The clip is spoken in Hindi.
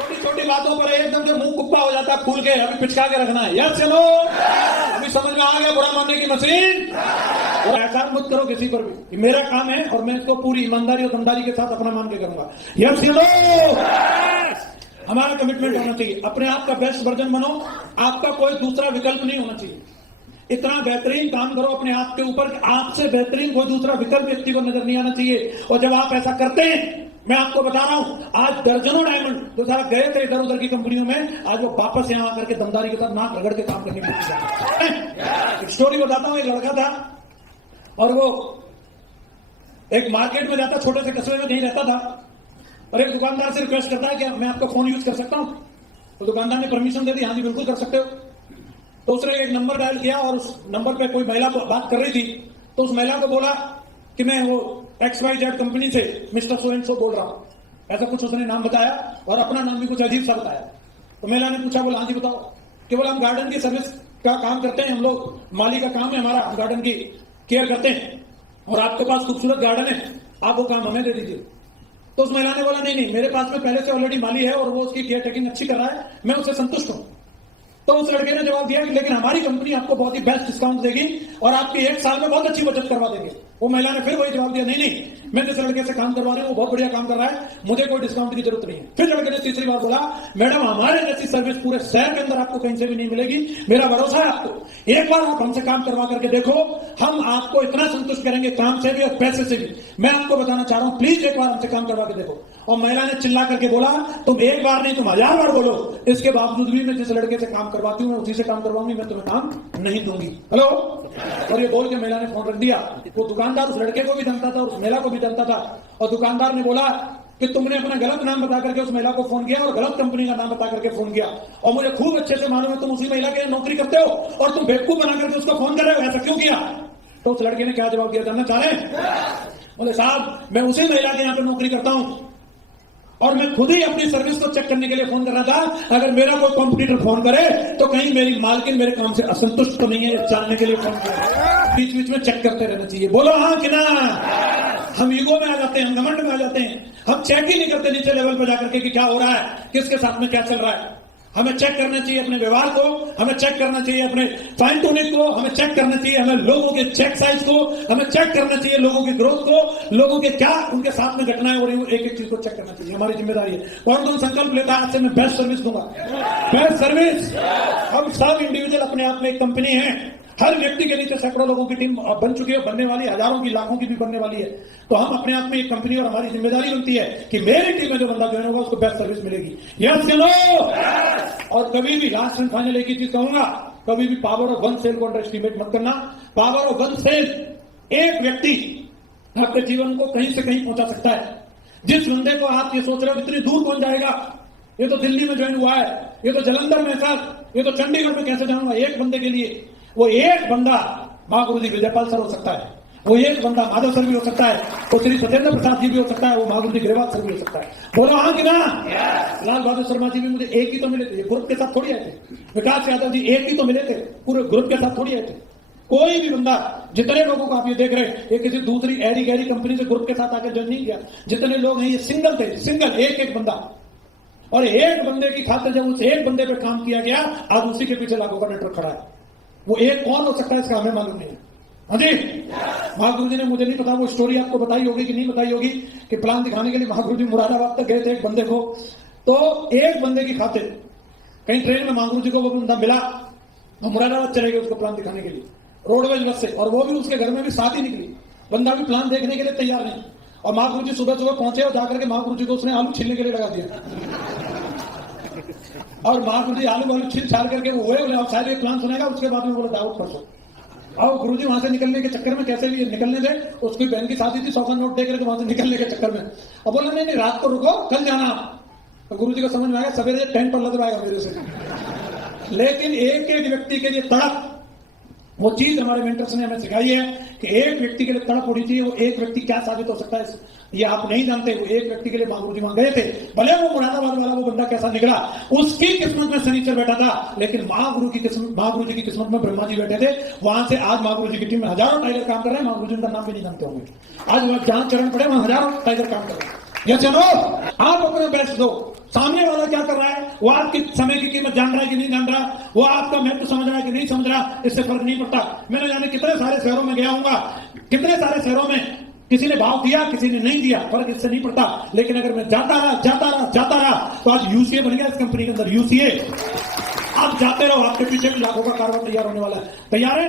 छोटी छोटी बातों पर एकदम से मुंह कुप्पा हो जाता है फूल के, अभी पिचका के रखना है। यस चलो, अभी समझ में आ गया बुरा मानने की मशीन। और एहसान मत करो किसी पर भी, ये मेरा काम है और मैं इसको पूरी ईमानदारी और दमदारी के साथ अपना मान के करूंगा। यस चलो, हमारा कमिटमेंट होना चाहिए, अपने आप का बेस्ट वर्जन बनो, आपका कोई दूसरा विकल्प नहीं होना चाहिए। इतना बेहतरीन काम करो अपने आप के ऊपर, आपसे बेहतरीन कोई दूसरा विकल्प व्यक्ति को नजर नहीं आना चाहिए। और जब आप ऐसा करते हैं, मैं आपको बता रहा हूं, आज दर्जनों डायमंड जो सारा गए थे इधर उधर की कंपनियों में, आज वो वापस यहां आकर के दमदारी के साथ नाक रगड़ के काम करने की। एक स्टोरी बताता हूं, एक लड़का था और वो एक मार्केट में जाता, छोटे से कस्बे में कहीं रहता था, और एक दुकानदार से रिक्वेस्ट करता है कि मैं आपका फोन यूज कर सकता हूं। तो दुकानदार ने परमिशन दे दी, हाँ जी बिल्कुल कर सकते हो। तो उसने एक नंबर डायल किया और उस नंबर पे कोई महिला बात कर रही थी, तो उस महिला को बोला कि मैं वो XYZ कंपनी से मिस्टर सो एंड सो बोल रहा हूं। ऐसा कुछ उसने नाम बताया और अपना नाम भी कुछ अजीब सा बताया। तो महिला ने पूछा, बोला हाँ जी बताओ। कि बोला हम गार्डन की सर्विस का काम करते हैं, हम लोग माली का काम है हमारा, गार्डन की केयर करते हैं और आपके पास खूबसूरत गार्डन है, आप वो काम हमें दे दीजिए। तो उस महिला ने बोला नहीं नहीं, मेरे पास में पहले से ऑलरेडी माली है और वो उसकी केयर टेकिंग अच्छी कर रहा है, मैं उससे संतुष्ट हूं। तो उस लड़के ने जवाब दिया कि लेकिन हमारी कंपनी आपको बहुत ही बेस्ट डिस्काउंट देगी और आपकी 1 साल में बहुत अच्छी बचत करवा देंगे। वो महिला ने फिर वही जवाब दिया, नहीं नहीं, मैं जिस लड़के से काम करवा रही हूँ वो बहुत बढ़िया काम कर रहा है, मुझे कोई डिस्काउंट की जरूरत नहीं है। फिर लड़के ने तीसरी बार बोला, मैडम हमारे जैसी सर्विस पूरे शहर के अंदर आपको कहीं से भी नहीं मिलेगी, मेरा भरोसा है आपको, एक बार आप हमसे काम करवा करके देखो, हम आपको इतना संतुष्ट करेंगे काम से भी और पैसे से भी। मैं आपको बताना चाह रहा हूं, प्लीज एक बार हमसे काम करवा के देखो। और महिला ने चिल्ला करके बोला, तुम एक बार नहीं तुम 1000 बार बोलो, इसके बावजूद भी मैं जिस लड़के से काम करवाती हूँ मैं उसी से काम करवाऊंगी, मैं तुम्हें काम नहीं दूंगी। हेलो। और ये बोल के महिला ने फोन रख दिया। वो दुकानदार उस लड़के को भी जानता था और उस महिला को भी जानता था। और दुकानदार ने बोला कि तुमने अपना गलत नाम बता करके उस महिला को फोन किया और गलत कंपनी का नाम बता करके फोन किया, और मुझे खूब अच्छे से मालूम है तुम उसी महिला के नौकरी करते हो और तुम बेवकूफ बना करके उसको फोन कर रहे हो, ऐसा क्यों किया? तो उस लड़के ने क्या जवाब दिया जानना चाह रहे? बोले साहब मैं उसी महिला के यहाँ पे नौकरी करता हूँ और मैं खुद ही अपनी सर्विस को चेक करने के लिए फोन कर रहा था, अगर मेरा कोई कॉम्पिटिटर फोन करे तो कहीं मेरी मालकिन मेरे काम से असंतुष्ट तो नहीं है, जानने के लिए फोन किया। बीच बीच में चेक करते रहना चाहिए। बोलो हाँ कि ना? हम ईगो में आ जाते हैं, हम घमंड में आ जाते हैं, हम चेक ही नहीं करते नीचे लेवल पर जाकर के कि क्या हो रहा है, किसके साथ में क्या चल रहा है। हमें चेक करना चाहिए अपने व्यवहार को, हमें चेक करना चाहिए अपने फाइन ट्यूनिंग को, हमें चेक करना चाहिए हमें लोगों के चेक साइज को, हमें चेक करना चाहिए लोगों की ग्रोथ को, लोगों के क्या उनके साथ में घटना है और एक एक चीज को चेक करना चाहिए। हमारी जिम्मेदारी है। कौन कौन संकल्प लेता है आज से मैं बेस्ट सर्विस दूंगा? Best service. हम सब इंडिविजुअल अपने आप में एक कंपनी है, हर व्यक्ति के नीचे सैकड़ों लोगों की टीम बन चुकी है, बनने वाली, हजारों की लाखों की भी बनने वाली है। तो हम अपने आप में एक कंपनी और हमारी जिम्मेदारी बनती है कि मेरी टीम में जो बंदा ज्वाइन होगा उसको बेस्ट सर्विस मिलेगी। यस चलो। और कभी भी लास्ट एंड फाइनल एक ही चीज कहूंगा, कभी भी पावर ऑफ वन सेल को अंडर एस्टिमेट मत करना। पावर ऑफ वन सेल, एक व्यक्ति आपके जीवन को कहीं से कहीं पहुंचा सकता है। जिस बंदे को आप ये सोच रहे हो इतनी दूर कौन जाएगा, ये तो दिल्ली में ज्वाइन हुआ है, ये तो जलंधर में सर, ये तो चंडीगढ़ में कैसे जाऊंगा, एक बंदे के लिए वो एक बंदा महागुरु जी विजयपाल सर हो सकता है, वो एक बंदा माधव सर भी हो सकता है, वो श्री सत्येंद्र प्रसाद जी भी हो सकता है, वो महागुरु जी ग्रेवाल सर भी हो सकता है। बोलो हाँ कि ना? लाल बहादुर शर्मा जी भी मुझे एक ही तो मिले थे, ग्रुप के साथ थोड़ी आए थे। विकास यादव जी एक ही तो मिले थे, पूरे ग्रुप के साथ थोड़ी आए थे। कोई भी बंदा, जितने लोगों को आप ये देख रहे हैं, ये किसी दूसरी ऐरी गैरी कंपनी से ग्रुप के साथ आकर ज्वाइन नहीं किया। जितने लोग हैं ये सिंगल थे, सिंगल एक एक बंदा, और एक बंदे की खातिर जब उस एक बंदे पे काम किया गया, आज उसी के पीछे लाखों का नेटवर्क खड़ा है। वो एक कौन हो सकता है इसका हमें मालूम नहीं है। हाँ जी, महागुरु जी ने, मुझे नहीं पता वो स्टोरी आपको बताई होगी कि नहीं बताई होगी, कि प्लान दिखाने के लिए महागुरु जी मुरादाबाद तक गए थे एक बंदे को, तो एक बंदे की खातिर कहीं ट्रेन में महागुरु जी को वो बंदा मिला, वो मुरादाबाद चले गए उसको प्लान दिखाने के लिए रोडवेज बस से, और वो भी उसके घर में भी साथ ही निकली। बंदा भी प्लान देखने के लिए तैयार नहीं, और महागुरु जी सुबह सुबह पहुंचे और जाकर के महागुरु जी को उसने आलू छीलने के लिए लगा दिया। और महागुरु जी आलू छील छाल करके वो हुए, बोले शायद एक प्लान सुनेगा, उसके बाद में बोला दाऊद परसों। और गुरुजी वहां से निकलने के चक्कर में, कैसे भी निकलने से, उसकी बहन की शादी थी, 100 का नोट देख रहे थे वहां से निकलने के चक्कर में, और बोला नहीं नहीं रात को रुको, कल जाना। तो गुरुजी को समझ में आया सवेरे टेंट पर लग रहा मेरे से। लेकिन एक एक व्यक्ति के लिए तड़प, वो चीज हमारे मेंटर्स ने हमें सिखाई है कि एक व्यक्ति के लिए तड़प होनी चाहिए। वो एक व्यक्ति क्या साबित हो सकता है ये आप नहीं जानते। वो एक व्यक्ति के लिए महागुरु जी वहां गए थे, भले वो मुरादाबाद वाला वो बंदा कैसा निकला, उसकी किस्मत में शनिचर बैठा था, लेकिन महागुरु जी की किस्मत में ब्रह्मा जी बैठे थे। वहां से आज महागुरु जी की टीम में हजारों टाइगर काम कर रहे हैं, महागुरु जी का नाम भी नहीं जानते होंगे। आज वहां जहां चरण पड़े वहां हजारों टाइगर काम कर रहे हैं। यस या नो? आप अपने बेस्ट दो। सामने वाला क्या कर रहा है, वो आपकी समय की कीमत जान रहा है कि नहीं जान रहा, वो आपका महत्व समझ रहा है कि नहीं समझ रहा, इससे फर्क नहीं पड़ता। मैंने जाने कितने सारे शहरों में गया हूंगा, कितने सारे शहरों में किसी ने भाव दिया, किसी ने नहीं दिया, फर्क इससे नहीं पड़ता। लेकिन अगर मैं जाता रहा तो आज यूसीए बन गया इस कंपनी के अंदर। यूसीए, आप जाते रहो, आपके पीछे भी लाखों का कारोबार तैयार होने वाला है। तैयार है?